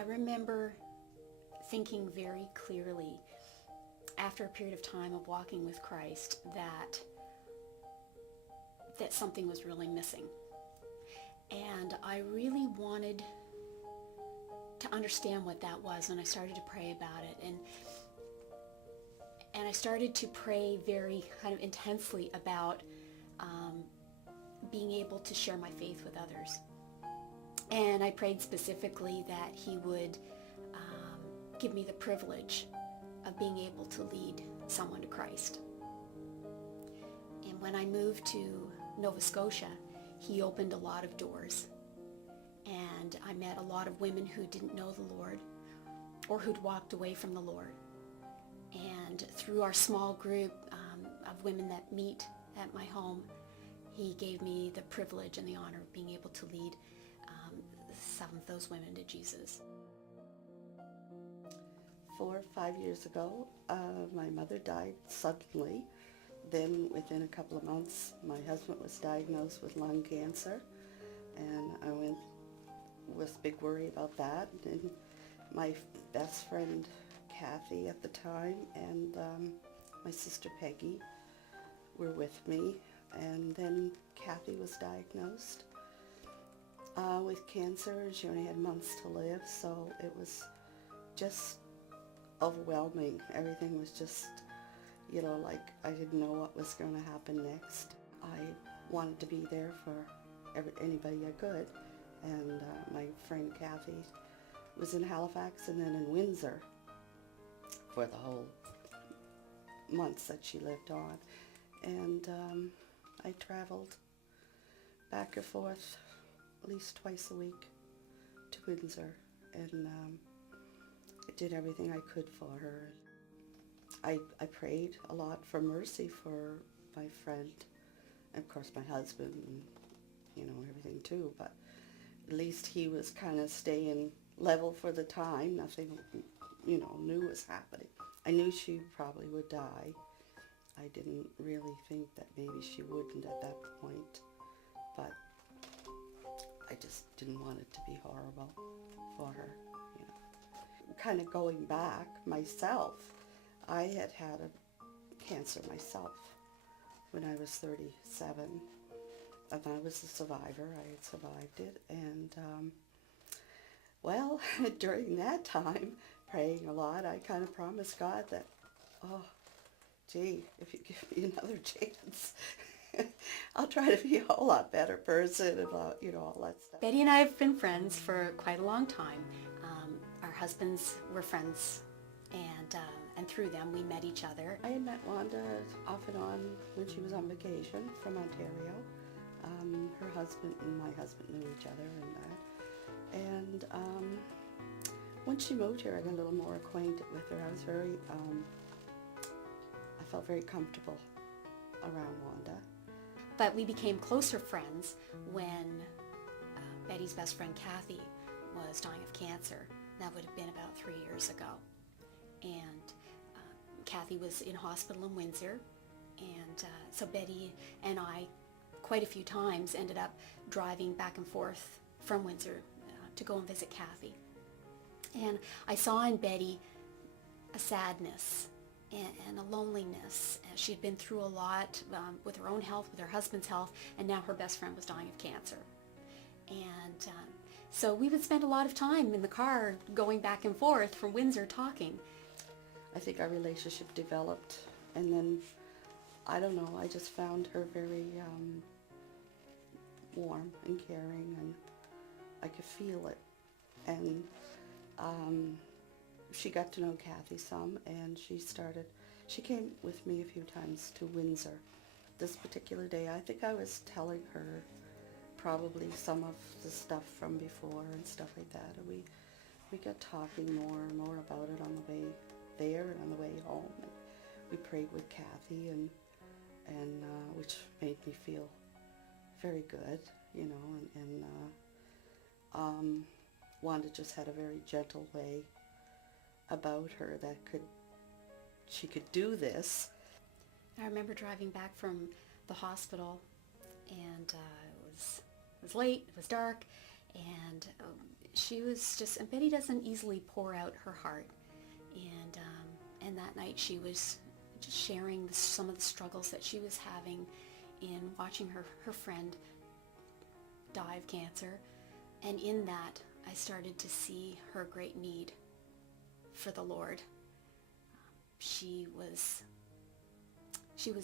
I remember thinking very clearly after a period of time of walking with Christ that something was really missing. And I really wanted to understand what that was, and I started to pray about it. And I started to pray very kind of intensely about being able to share my faith with others. And I prayed specifically that he would give me the privilege of being able to lead someone to Christ. And when I moved to Nova Scotia, he opened a lot of doors. And I met a lot of women who didn't know the Lord or who'd walked away from the Lord. And through our small group of women that meet at my home, he gave me the privilege and the honor of being able to lead some of those women to Jesus. 4 or 5 years ago, my mother died suddenly. Then within a couple of months, my husband was diagnosed with lung cancer, and I went with big worry about that. And my best friend Kathy at the time and my sister Peggy were with me, and then Kathy was diagnosed with cancer. She only had months to live, so it was just overwhelming. Everything was just, you know, like I didn't know what was going to happen next. I wanted to be there for anybody I could, and my friend Kathy was in Halifax and then in Windsor for the whole months that she lived on. And I traveled back and forth at least twice a week to Windsor, and I did everything I could for her. I prayed a lot for mercy for my friend, and of course my husband, and you know, everything too, but at least he was kind of staying level for the time. Nothing, you know, new was happening. I knew she probably would die. I didn't really think that maybe she wouldn't at that point, but I just didn't want it to be horrible for her, you know. Kind of going back myself, I had had a cancer myself when I was 37, and I was a survivor. I had survived it, and well, during that time, praying a lot, I kind of promised God that, oh, gee, if you give me another chance, I'll try to be a whole lot better person, and you know, all that stuff. Betty and I have been friends for quite a long time. Our husbands were friends, and through them we met each other. I had met Wanda off and on when she was on vacation from Ontario. Her husband and my husband knew each other and that. And when she moved here, I got a little more acquainted with her. I was very, I felt very comfortable around Wanda. But we became closer friends when Betty's best friend Kathy was dying of cancer. That would have been about 3 years ago. And Kathy was in hospital in Windsor, and so Betty and I quite a few times ended up driving back and forth from Windsor to go and visit Kathy. And I saw in Betty a sadness and a loneliness. She had been through a lot with her own health, with her husband's health, and now her best friend was dying of cancer. And so we would spend a lot of time in the car going back and forth from Windsor talking. I think our relationship developed, and then, I don't know, I just found her very warm and caring, and I could feel it. And she got to know Kathy some, and she came with me a few times to Windsor. This particular day, I think I was telling her probably some of the stuff from before and stuff like that, and we got talking more and more about it on the way there and on the way home. And we prayed with Kathy, and which made me feel very good, you know, and Wanda just had a very gentle way about her that she could do this. I remember driving back from the hospital, and it was late, it was dark, And she was just, and Betty doesn't easily pour out her heart. And that night she was just sharing some of the struggles that she was having in watching her friend die of cancer. And in that, I started to see her great need for the Lord. She was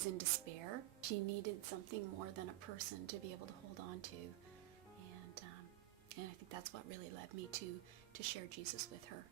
in despair. She needed something more than a person to be able to hold on to. And I think that's what really led me to share Jesus with her.